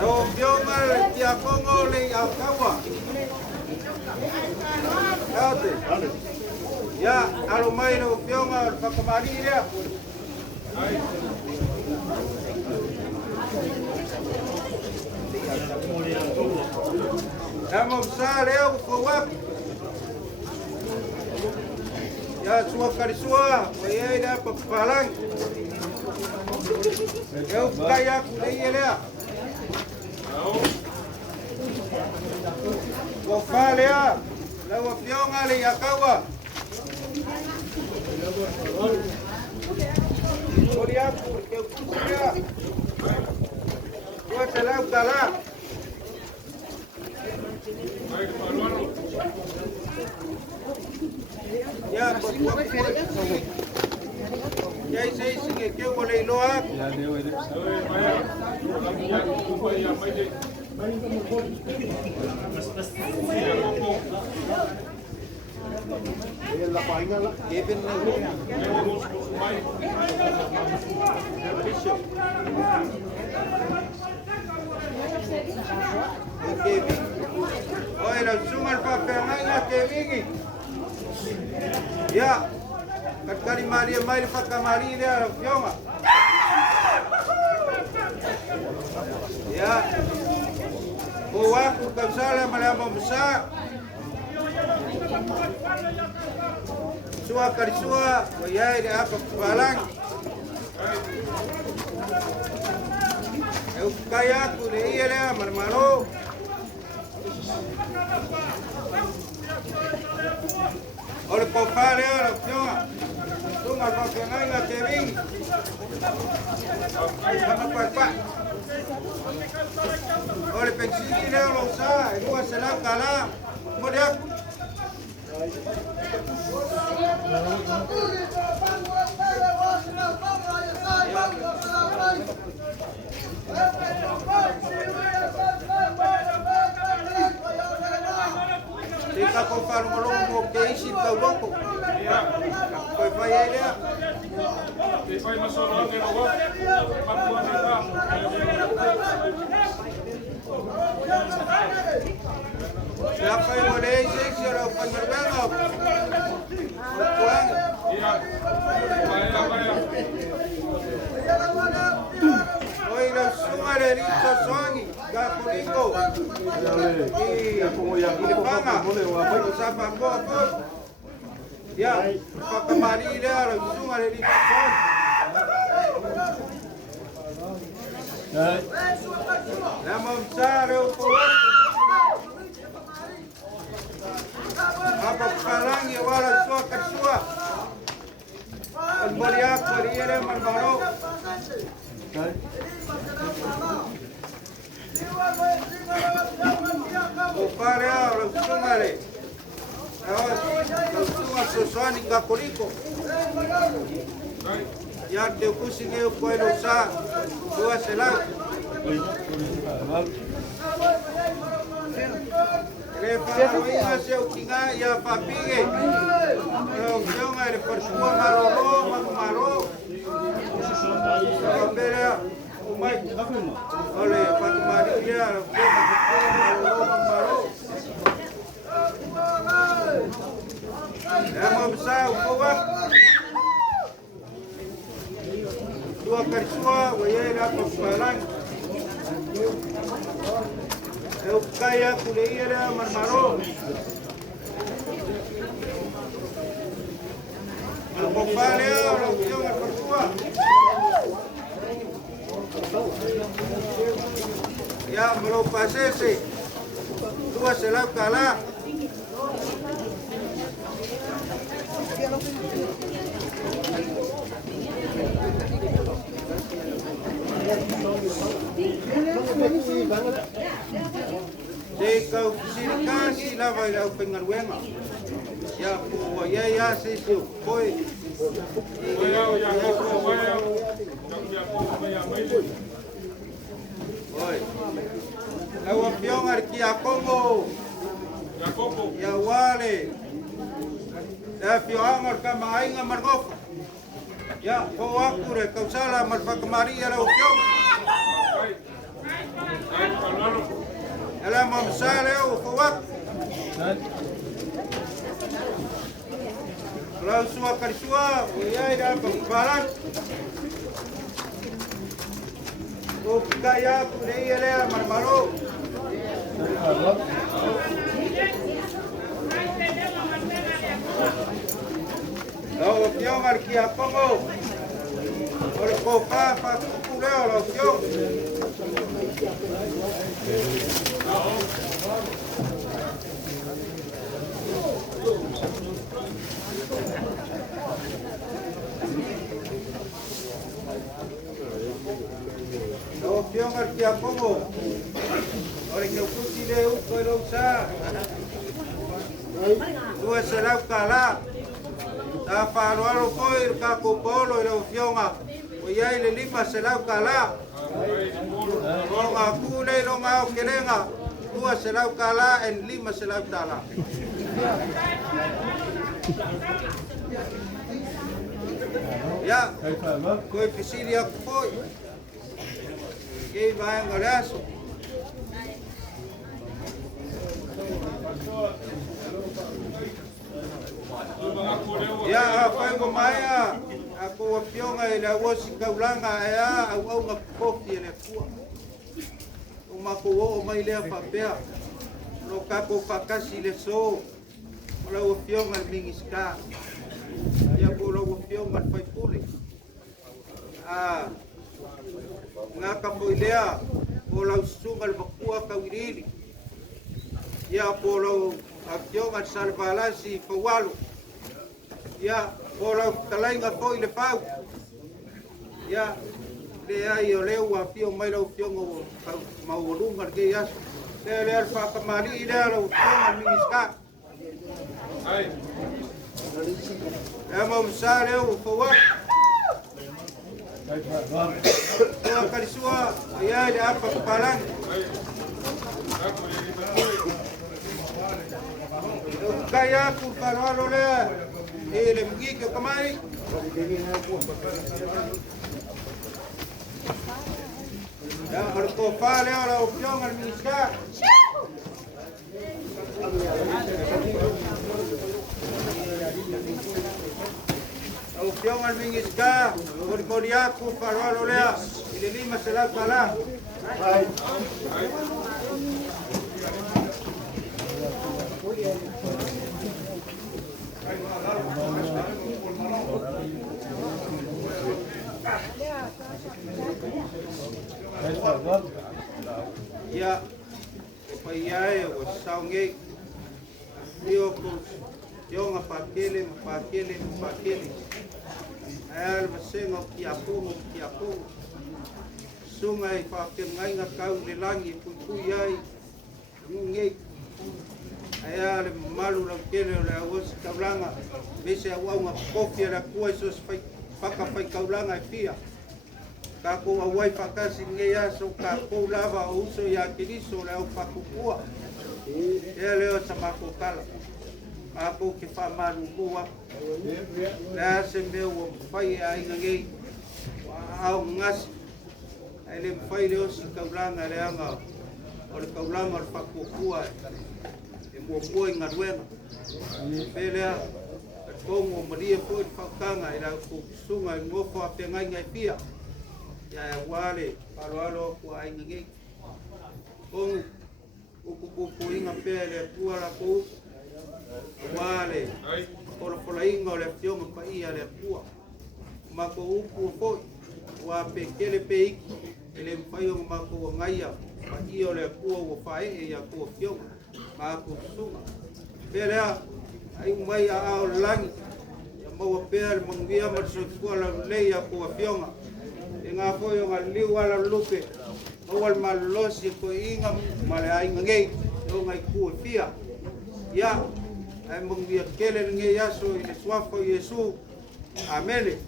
Ro pionga kia kongo le au kawa. Kate. Ya, alo mai ro pionga pakamari rea. Namo sa leo kwa ya sua karisua, oye ida papalang. Eu kaya kulei lea. Ko falea, lawa pionga le yakawa. Oria porque eu kusia. Ko telau kala. Ya, ya sei singe que eu bolei loa. Ya deu ele. La painga la. Kevin na. Kevin. Oi, la sungal pa penga Kevin. Ya, katkari Maria mai pakamari dia pionga. Ya, aku kausala malama musa. Sua karisua, wayai dia apa balang. Eu kaya aku dia dia marmaro. Oleh kopal ya, pionga. Tungal pakengai na Kevin. Sama pak. Oleh pensini leo lo sa, gua selang kala. Kemudian Jika kau kalau melompo keisi kau lompo, kau payah dia. Kau masuk lagi logo, bantuan kita. Siapa yang boleh isi siapa penyerbangan? Pulang. Oi, langsung ada di Sosangi, Gakulingo. Ini banga, siapa kau? Ya, pakamari dia langsung ada di Sosangi. Nama besar ukuran. Apa kalang ya wala sua kasua. Albaria koriere marmaro. Uparea langsungare. Langsung Sosangi Gakulingo. Ya te kusinge puedo sa dua selang. Reparoinga se ukinga ya papige. Reunión de persua maroro maro. Opera umai. Ole patmaria maroro maro. Ya mabsa ukowa. Dua persua wayera papalang. Eu kaya kuleira marmaro. Aku paleo lo pionga persua. Ya melo pasese. Dua selau kala. Kau sirkan sila vai au pengaruenga. Ya po ya se koi. Oi. Lawa pionga ki akongo. Ya wale. Ya pionga kama ainga margof. Ya po aku re kau sala mar pakamari ya lau pionga. mamsale o fawak. Kalau suah karisua, ya ida pagbalan. O kaya pudei ele marmaro. Lo pion arkia pongo. Ora kofa pa kuleo lo pion. Lo pion arkia pongo. Ora que puti de u koilo sa. Dua serau kala. Ta whāroaro koe ka kopolo i lau whionga. O iai le lima se lau ka la. O ngā kūnei no ngā o kerenga. Tua se lau ka la en lima se lau ta la. Ya, koe pisiri aku koi. Kei vaenga le aso. Ya, apa yang maya aku wapionga ila wosi kaulanga ya au nga kofi le kuwa. Uma ko o mai le fa pea. No kapo fakasi le so. Ola wapionga mingiska. Ya ko lo wapionga fai pule. Nga kapo ilea ola usunga le bakua kawirili. Ya po lo wapionga salvalasi fawalo. Ya, ora talainga foi le pau. Ya, le ai o leu a fio mai lo fio ngo maulunga ke ya. Le alfa kamali le lo fio minska. Ai. Ya mo msale o fowa. Ora karisua ya le apa palan. Kaya ku paralo le ele mgike kamai ya harto pale ora opción al ministra opción al ministra por coriaco paralo le ele lima se la pala Ya, payah o saunge, yo ngapakele. Ayal masengo kiapo. Sungai pakai ngai ngakau lelangi puyai, ngai. Ayal malu lang kele le awos kaulanga, bese awau ngapokya la kuai sos fai kaulanga pia. Kako awai fakasi ngeya so kako lava uso ya kiriso le o pakukua. Leo sama kokala. Ako ke fa malu bua. La se me o fai ai ngei. Au ngas. Ele fai leo si kaulanga le anga. O le kaulanga o pakukua. E mo bua ngaruenga. Pelea kongo maria foi fakanga ila kusunga ngofo apengai ngai pia. Ya wale alo ko ai ngi kong uku inga pele kuala ko wale por inga le fiong pa ia le kua mako uku ko wa pekele pe ele payo mako ngaia pa io le kua wo fai e ya ko fiong mako sunga pele ai mai a lang mo pele mongia mar so kuala le ya ko fionga nga foi o liu ala lupe o al malosi ko inga male ai ngei o ngai ku fia ya ai mong dia kele nge yaso ile swafo yesu amele